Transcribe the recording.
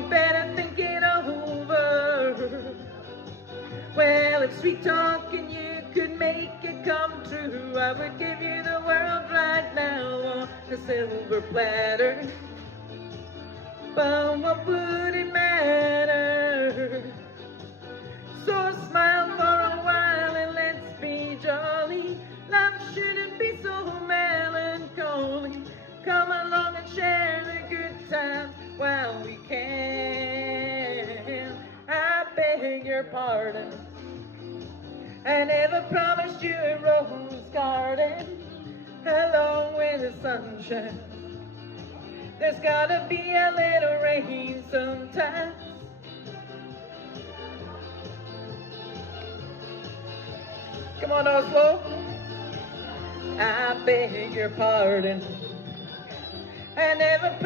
you better think it over. Well, if sweet talking you could make it come true, I would give you the world right now on a silver platter. But what would it matter? So smile for a while and let's be jolly. Life shouldn't be so melancholy. Come along and share the good times while we can. I beg your pardon, I never promised you a rose garden along with the sunshine. There's gotta be a little rain sometimes. Come on, Oslo. I beg your pardon, I never